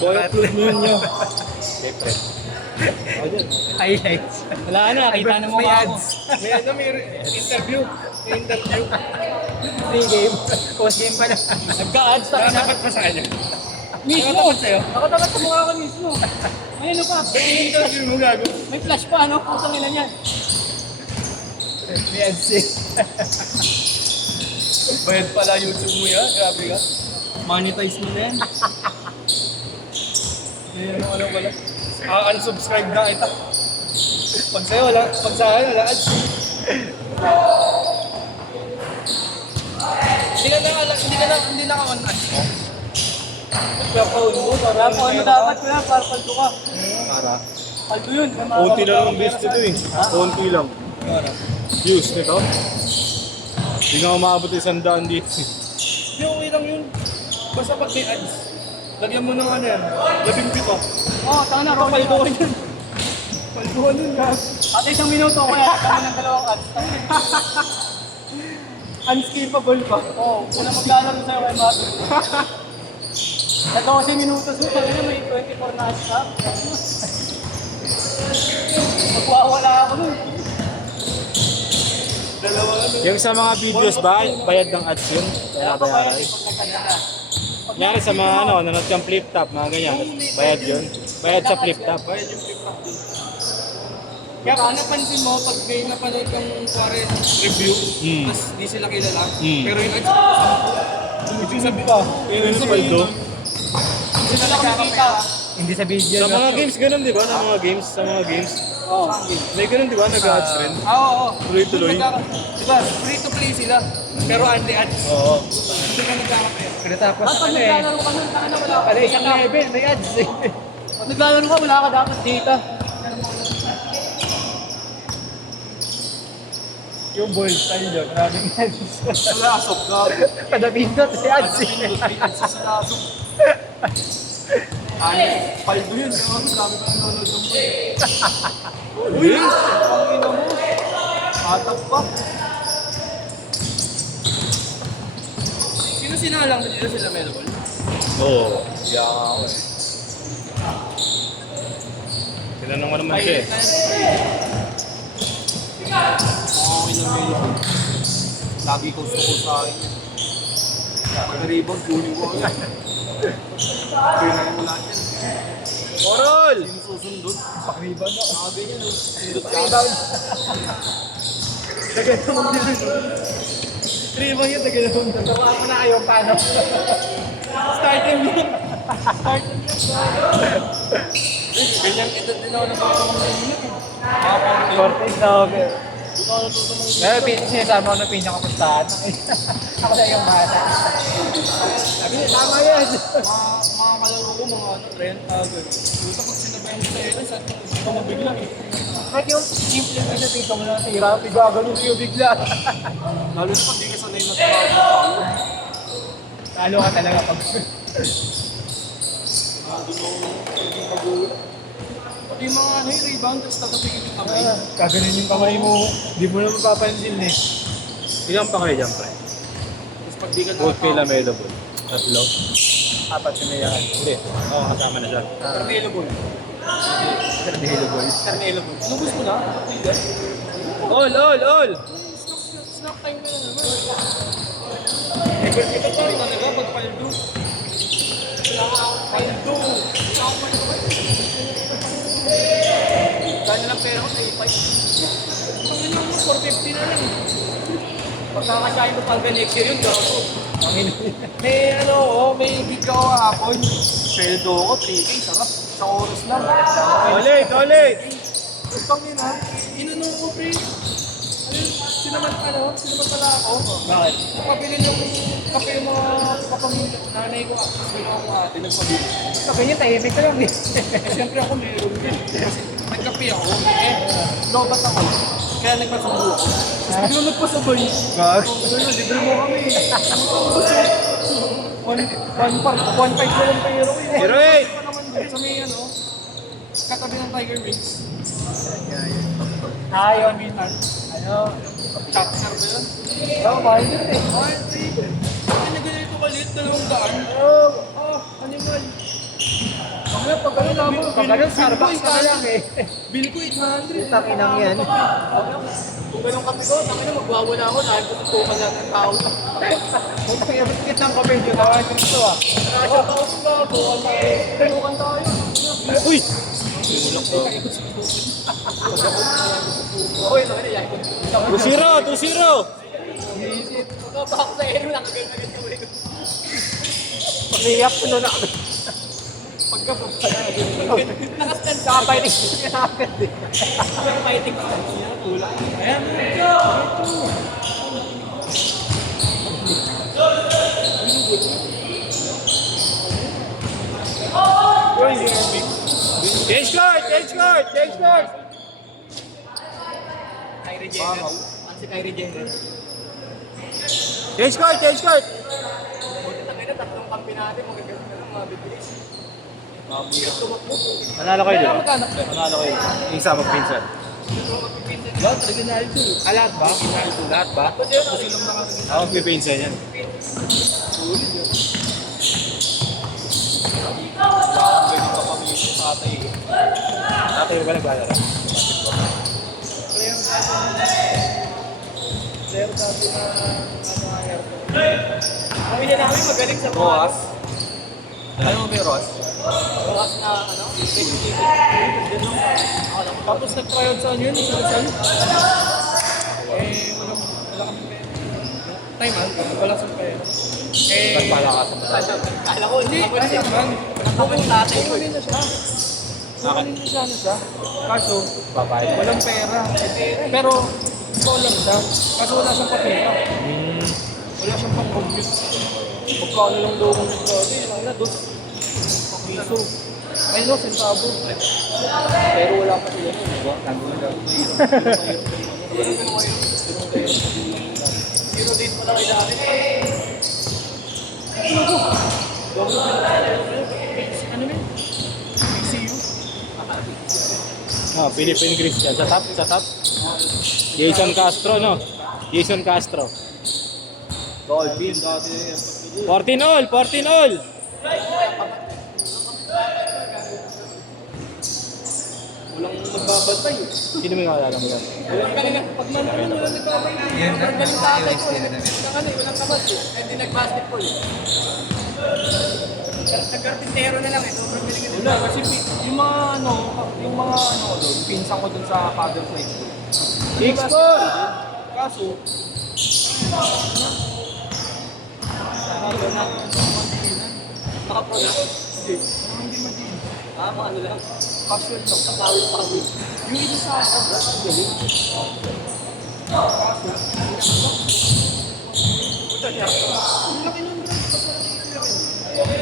Boyot nyo. Siyempre. Highlights. Wala na, kita na mo May ako. ads. May interview. May interview. Pre-game. Post-game pa na. Nagka-ads pa na. Nakatapat pa sa kanya. Mismo. Nakatapat sa'yo? Nakatapat sa mukha ko mismo. May ano pa? May interview mo gago. May flash pa, ano? Putang ina niyan. May ads eh. Bayad pala YouTube mo yan. Grabe ka. Monetize mo na yan. Ano wala. Unsubscribe na kita. Pag sa'yo wala. Pag sa akin wala ads. Hindi na ka on ads mo. Pagpapaon mo. Wala po, ano dapat ko yan? Para paldo ka. Para. Paldo yun. Konti lang ang views nito eh. Konti lang. Para. Views nito. Hindi nga umabot 100 dito. Hindi, okay lang yun. Basta pag may ads. Lagyan mo ng ano yan. 17. Oo, tama na. Paldo ko yun. Palduhan yun guys. At isang minuto ko kaya kami ng dalawang ads. Unskippable pa. Oo, una maglalaro sa'yo kay Mato. Sa 12 minutos mo, sabi na may 24 na ads ka. Magwawala ako nun. Dalawa ano. Yung sa mga videos ba, bayad ng ads yun? Kaya Kaya pa kaya bayaran. pag nagkaganda. Kunyari sa mga ano, nanonood kang flip top, mga ganyan. Bayad yun. Bayad sa flip top. Bayad yung flip top din. Kaya kung napansin mo, pag may napanood kang kuwari review, mas di sila kilala, pero yung ads ibig sabihin pa, Yun yung paldo. Hindi sila nakakita. Hindi sa video. Sa mga games, ganun di ba? Sa mga games, Oo. may ganun di ba? Nag-ads rin. Oo. Tuloy-tuloy. Diba, free to play sila, pero anti-ads. Oo. Hindi ka nagkakapaya. Tapos pag naglalaro ka nun, sana wala ka. Isang level, may ads eh. Pag naglalaro ka, wala ka dapat data. Yung ball style yun, maraming ads. Lasok ka. Kada pindot, may ads eh. Lasok. Paldo yun. Ang dami ka nanonood ng ball. Uy! Ang ina mo. Atap pa. Sino sinalang na dito sila Melo Ball? Oo. Yeah. Tinanong ko naman siya eh. Okay na Melo Ball. Lagi ko sa akin. Pag-rebound, kunin ko ako. Kailangan mo lahat yan. Orol! Sino susundot? Pakriban na. Sabi niya, no? Sundot ka. Rebound. Tagay naman din. Rebound yun, tagay naman. Nagawa ko na kayo paano. Starting yun. Starting yun. Ganyan kita din ako nagpapamagayin yun. Shortage na ako. Pero sinasama ko na pinakapustahan. Ako na yung bata. Sabi niya, tama yan. Mga kalaro ko, mga rent, Buta pag sinabayan sa ito, sa ito ka mabigla eh. Kahit yung simple na sa tito mo na tira, gagano'n sa'yo bigla. Lalo na pag di ka sanay na tawag. Talo ka talaga pag... Pag yung mga rebound, tapos tatapigil yung kamay. Gaganon yung kamay mo. Di mo na mapapansin eh. Ilan pa kayo dyan, pre? Tapos pag di ka Both kay nakatawag, Lamelo. Tatlo. Apat na may yan. Hindi. Oo, kasama na siya. Carmelo Ball. Carnelo boys. Carmelo Ball. Ano gusto mo na? All! Snack time ka na naman. Ito pa rin talaga pag paldo. Paldo. Dahil lang pera ko sa E5. Ang ano mo, 450 na lang. Pagkakasahin mo pang next year yun, gago. May ano, may gig ako kahapon. Sweldo ko, 3K, sarap. Sa oras lang. Ulit! Utang yun ha. Inano ko, pre. Sinaman pala ako. Bakit? Pabili ng kape yung mga kapamilya. Nanay ko, gusto ako ate, nagpabili. So, ganyan tahimik ka lang eh. Siyempre ako meron din. Kasi nagkape ako. Lobat ako. Kaya nagpasubo ako. Tapos biglang nagpasabay. Gag. Sabi mo, libre mo kami. 1.5 na lang pero eh. Zero eight. Pa naman doon sa may ano, katabi ng Tiger Wings. Ayaw minsan. Ano? Chapter ba yun? Oo, mahal yun eh. Ay, pre. Bakit na ganito kalit? 200? Oo. Oh, animal. Pag ganun, Starbucks na lang eh. Bill ko 800. Utang inang yan. Kung ganun kape ko, sabi na magwawala ako dahil tututukan lang ng tao. Utang inang bakit ng kape nyo. Tawa nyo ito ah. Nakasya pa ako sa bago. Tutukan tayo. Uy! Uy, naman yan. 2-0! 2-0! Pagkapa ako sa ero, nakagay na ganito. Pag-iyak tulo na kami. Nakastand ka. Nakapiling siya na agad eh. Fighting stance niya. Tulak. Ayan. Change court! Change court! Change court! Kyrie Jenner. Ano si Kyrie Jenner? Change court! Change court! Buti na kayo na, tatlong kampi natin. Magaganda na lang, mga bibilis. Mabuhat tumakbo. Manalo kayo dito. Manalo kayo dito. Yung isa magpinsan. Lahat, Reginaldo. Lahat ba? Lahat ba? Ba't yun? Kasi lang nakakaganda. Ako magpipinsan yan. Pwede pa kami yung patay. Tatay ba naglalaro? Player dati na kami na namin magaling sa mga Alam mo ba yung Ross? Roas na tapos nag-tryout sa yun, sa Rizal. Wala kami time out, wala sa pera. Pagpalakasan mo. Kala ko, hindi. Kasi naman, nakapag tatay ko. Kukunin na siya. Kukunin na siya, ano siya. Kaso, Babae. walang pera. Pero, ito lang siya. Kaso wala siyang papera. Wala siyang pang-compute. Magkano lang daw kung nag-tryout. Lang na, dos. Piso. Ay no, centavo. Pero wala pa sila. Zero date pala kay dati. Ano yun? PCU? Ah, Philippine Christian. Sa top, sa top. Jason Castro, no? Jason Castro. Dolphin. 14 all! 14 all! Walang nagbabantay. Sino may maalala mo yan? Walang kanina. Pag manapin, walang nagbabantay. Walang tatay ko. Walang kabas eh. Hindi nag-basketball eh. Nag-karpintero na lang eh. Sobrang galing. Wala, kasi yung mga ano doon, pinsan ko doon sa father side ko. 6-4! Kaso, nakapro na? Hindi madin. Mga ano lang. Casual lang. Kapawin. Yung isa sa ako, galing. Puta niya. Ang laki ng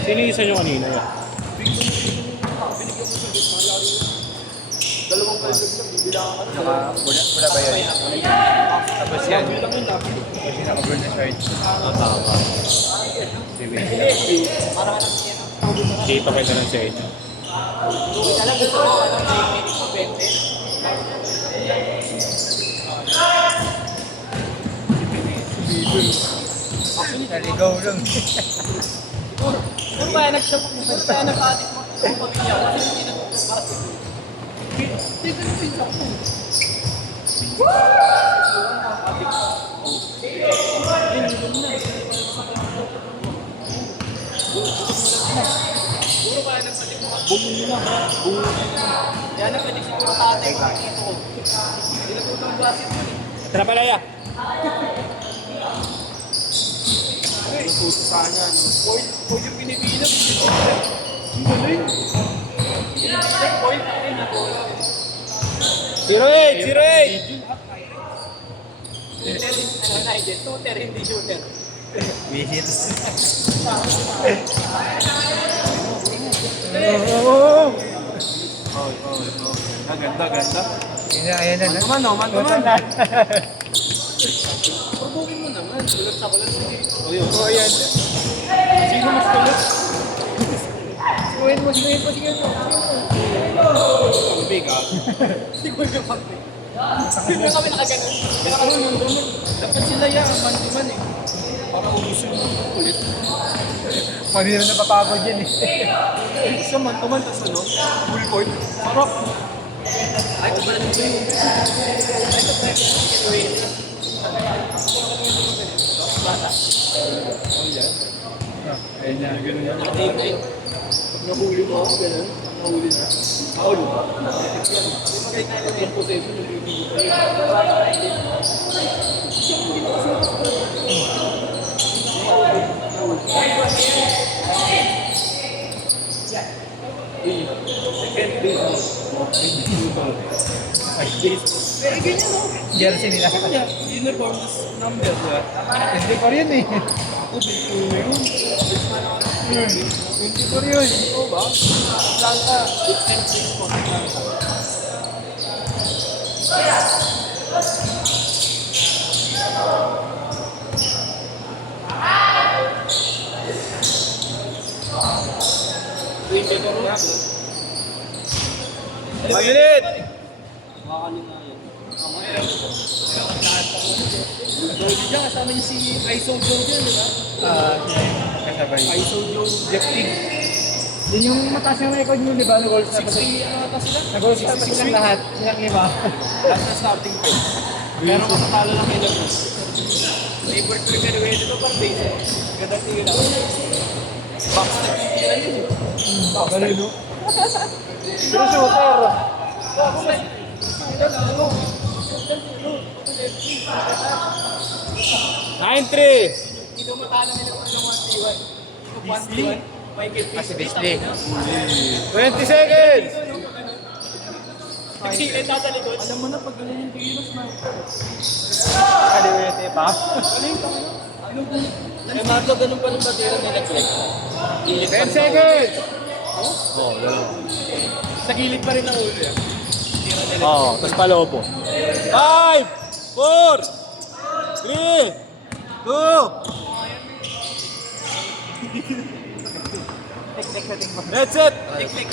Sino yung isa nyo kanina? binigyan ko sa gitna. Laro yun. Dalawang kalagag lang. Bibilangan ka na. Wala ba yun? Tapos yan. Lagi lang yun. Kasi naka-burn na shirt. Tama. Hindi. Parang anak niya. Dito kayo na lang sa inyo. Alam gusto ko, training ko 20. Naligaw lang. Kung kaya kaya nag-addict mo sa pamilya ko, kasi hindi nag-basketball. Hindi ka na pinsa ko. Puro kaya nag-addict mo. Bumuli na. Kaya nag-addict siguro tatay ko. Hindi na po ng basketball. Trapalaya! Puso sana. Point yung binibilang. Ang galing. Point ay na bola. 0-8! 0-8! Ano na yun? Shooter, hindi shooter. Visits. Ganda. Ayan na. Man. Pagbukin mo naman. Ulat sa kulat. Oh, yan. Sino mas kulat? Suwin mo. Sige mo. Pambig ah. Hindi ko yung pambig. Hindi kami nakaganon. Kaya kami nandun. Dapat sila yan. Man-to-man eh. Para ubusin mo. Kulit. Pag hindi na napapagod yan eh. Isa man, tumantas ano? Full court. Sarap. Ay, kung ba nito yung... Ayun na. Nakatake. Pag nahuli mo ako, ganun. Nahuli na. Ako yun. Magaling tayo na yung possession. Nabibigil ko yun. Second base. Ay, Eh, ganyan o. jersey nila. Uniform number, diba? Hindi ko rin eh. Ako, bito yun. 24 yun. Ito ba? Atlanta. Different things po. Atlanta. Maginit! Joey dyan, kasama niyo si ISO Joe dyan, di ba? Kasabay. ISO Joe, Jeff Tig. Yun yung mataas yung record nyo, di ba? Nag-gold star pa 60, ano ata sila? Nag-gold star pa silang lahat. Silang iba. Last na starting point. Pero makatalo lang kay Lagos. Favorite ko yung kanina dito pang base eh. Ganda tingin ako. Box na titiran yun eh. Galing no? Pero shooter. Nine-3! Hindi matalo nila kung yung 1-3-1. Kung 1-3-1, may kit. Si Beasley. 20 seconds! Kasi ito sa likod. Alam mo na pag ganun yung kilos na. Kaliwete pa. Galing ka ano? Ano kung... Eh, Marco, ganun pa rin ba tira nila Clegg? 10 seconds! Sa gilid pa rin ang ulo yan. Tira nila. Oo, tapos palobo. 5, 4, 3, 2, Tek-tek sa tingko. that's it! Clegg.